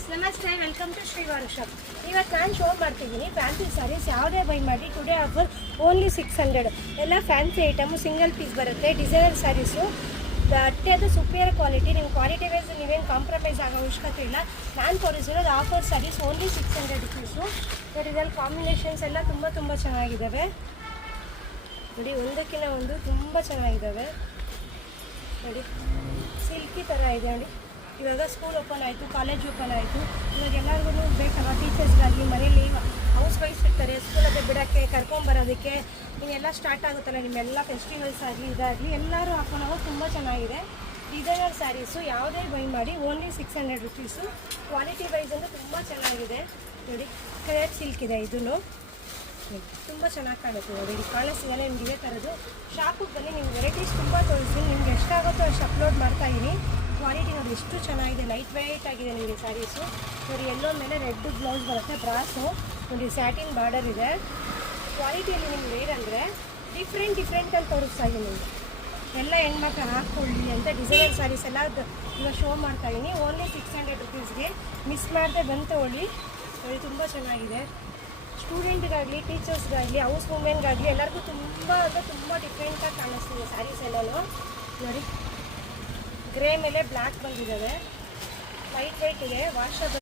Friends ನಮಸ್ತೆ, welcome to Shri ವಾರುಷಪ್. ಇವತ್ತು ನಾನು ಶೋ ಮಾಡ್ತಿದ್ದೀನಿ ಫ್ಯಾನ್ಸಿ ಸ್ಯಾರೀಸ್. ಯಾವುದೇ ಬೈ ಮಾಡಿ ಟುಡೇ ಆಫರ್ ಓನ್ಲಿ 600. ಎಲ್ಲ ಫ್ಯಾನ್ಸಿ ಐಟಮು ಸಿಂಗಲ್ ಪೀಸ್ ಬರುತ್ತೆ. ಡಿಸೈನರ್ ಸ್ಯಾರೀಸು ಅತ್ಯಂತ ಸುಪೀರಿಯರ್ ಕ್ವಾಲಿಟಿ. ನಿಮ್ಮ ಕ್ವಾಲಿಟಿ ವೈಸ್ ನೀವೇನು ಕಾಂಪ್ರಮೈಸ್ ಆಗೋ ಅವಶ್ಯಕತೆ ಇಲ್ಲ. ನಾನು ತೋರಿಸಿರೋದು ಆಫರ್ ಸ್ಯಾರೀಸ್ ಓನ್ಲಿ 600 ರುಪೀಸು. ನೋಡಿ, ಇದರಲ್ಲಿ ಕಾಂಬಿನೇಷನ್ಸ್ ಎಲ್ಲ ತುಂಬ ಚೆನ್ನಾಗಿದ್ದಾವೆ. ನೋಡಿ, ಒಂದಕ್ಕಿಂತ ಒಂದು ತುಂಬ ಚೆನ್ನಾಗಿದ್ದಾವೆ. ನೋಡಿ, ಸಿಲ್ಕಿ ಥರ ಇದೆ. ನೋಡಿ, ಇವಾಗ ಸ್ಕೂಲ್ ಓಪನ್ ಆಯಿತು, ಕಾಲೇಜ್ ಓಪನ್ ಆಯಿತು. ಇವಾಗ ಎಲ್ಲರಿಗೂ ಬೇಕಲ್ಲ, ಟೀಚರ್ಸ್ಗಾಗಲಿ ಮನೇಲಿ ಹೌಸ್ ವೈಫ್ ಇರ್ತಾರೆ, ಸ್ಕೂಲಲ್ಲಿ ಬಿಡೋಕ್ಕೆ ಕರ್ಕೊಂಬರೋದಕ್ಕೆ ಇನ್ನೆಲ್ಲ ಸ್ಟಾರ್ಟ್ ಆಗುತ್ತಲ್ಲ, ನಿಮ್ಮೆಲ್ಲ ಫೆಸ್ಟಿವಲ್ಸ್ ಆಗಲಿ ಇದಾಗಲಿ ಎಲ್ಲರೂ ಹಾಕೊಳ್ಳೋವಾಗ ತುಂಬ ಚೆನ್ನಾಗಿದೆ. ಡಿಸೈನರ್ ಸ್ಯಾರೀಸು ಯಾವುದೇ ಬೈ ಮಾಡಿ ಓನ್ಲಿ 600 ರುಪೀಸು. ಕ್ವಾಲಿಟಿ ವೈಸ್ ಅಂದರೆ ತುಂಬ ಚೆನ್ನಾಗಿದೆ. ನೋಡಿ, ಕ್ರೇಪ್ ಸಿಲ್ಕ್ ಇದೆ. ಇದನ್ನು ತುಂಬ ಚೆನ್ನಾಗಿ ಕಾಣುತ್ತೆ. ನೋಡಿ, ಇಲ್ಲಿ ಕಾಣಿಸ್ತಿದೆ ನಿಮ್ಗೆ ಇದೇ ಥರದ್ದು. ಶಾಪಿಗೆ ಬನ್ನಿ, ನಿಮ್ಗೆ ವೆರೈಟೀಸ್ ತುಂಬ ತೋರಿಸ್ತೀನಿ. ನಿಮ್ಗೆ ಎಷ್ಟಾಗುತ್ತೋ ಅಷ್ಟು ಅಪ್ಲೋಡ್ ಮಾಡ್ತಾಯಿದ್ದೀನಿ. ಕ್ವಾಲಿಟಿ ನೋಡಿ ಎಷ್ಟು ಚೆನ್ನಾಗಿದೆ, ಲೈಟ್ ವೆಯ್ಟ್ ಆಗಿದೆ ನಿಮಗೆ ಸ್ಯಾರೀಸು. ನೋಡಿ, ಎಲ್ಲೋ ಮೇಲೆ ರೆಡ್ ಬ್ಲೌಸ್ ಬರುತ್ತೆ, ಬ್ರಾಸು. ನೋಡಿ, ಸ್ಯಾಟಿನ್ ಬಾರ್ಡರ್ ಇದೆ. ಕ್ವಾಲಿಟಿಯಲ್ಲಿ ನಿಮ್ಗೆ ಏನಂದರೆ ಡಿಫ್ರೆಂಟ್ ಅಂತ ತೋರಿಸ್ತಾ ಇದ್ದೀನಿ. ನಿಮಗೆ ಎಲ್ಲ ಹೆಣ್ಮಕ್ಳು ಹಾಕ್ಕೊಳ್ಳಿ ಅಂತ ಡಿಸೈನರ್ ಸ್ಯಾರೀಸ್ ಎಲ್ಲ ಇವಾಗ ಶೋ ಮಾಡ್ತಾಯಿದ್ದೀನಿ. ಓನ್ಲಿ 600 ರುಪೀಸ್ಗೆ. ಮಿಸ್ ಮಾಡದೆ ಬಂದು ತಗೊಳ್ಳಿ. ನೋಡಿ, ತುಂಬ ಚೆನ್ನಾಗಿದೆ. ಸ್ಟೂಡೆಂಟ್ಗಾಗಲಿ, ಟೀಚರ್ಸ್ಗಾಗಲಿ, ಹೌಸ್ ವುಮೆನ್ಗಾಗಲಿ ಎಲ್ಲರಿಗೂ ತುಂಬ ಡಿಫ್ರೆಂಟಾಗಿ ಕಾಣಿಸ್ತಿದೆ ಸ್ಯಾರೀಸ್ ಎಲ್ಲನೂ. ನೋಡಿ, ಗ್ರೇ ಮೇಲೆ ಬ್ಲ್ಯಾಕ್ ಬಂದಿದ್ದಾವೆ, ಲೈಟ್ ವೆಯ್ಟ್ ಇದೆ. ವಾಶ್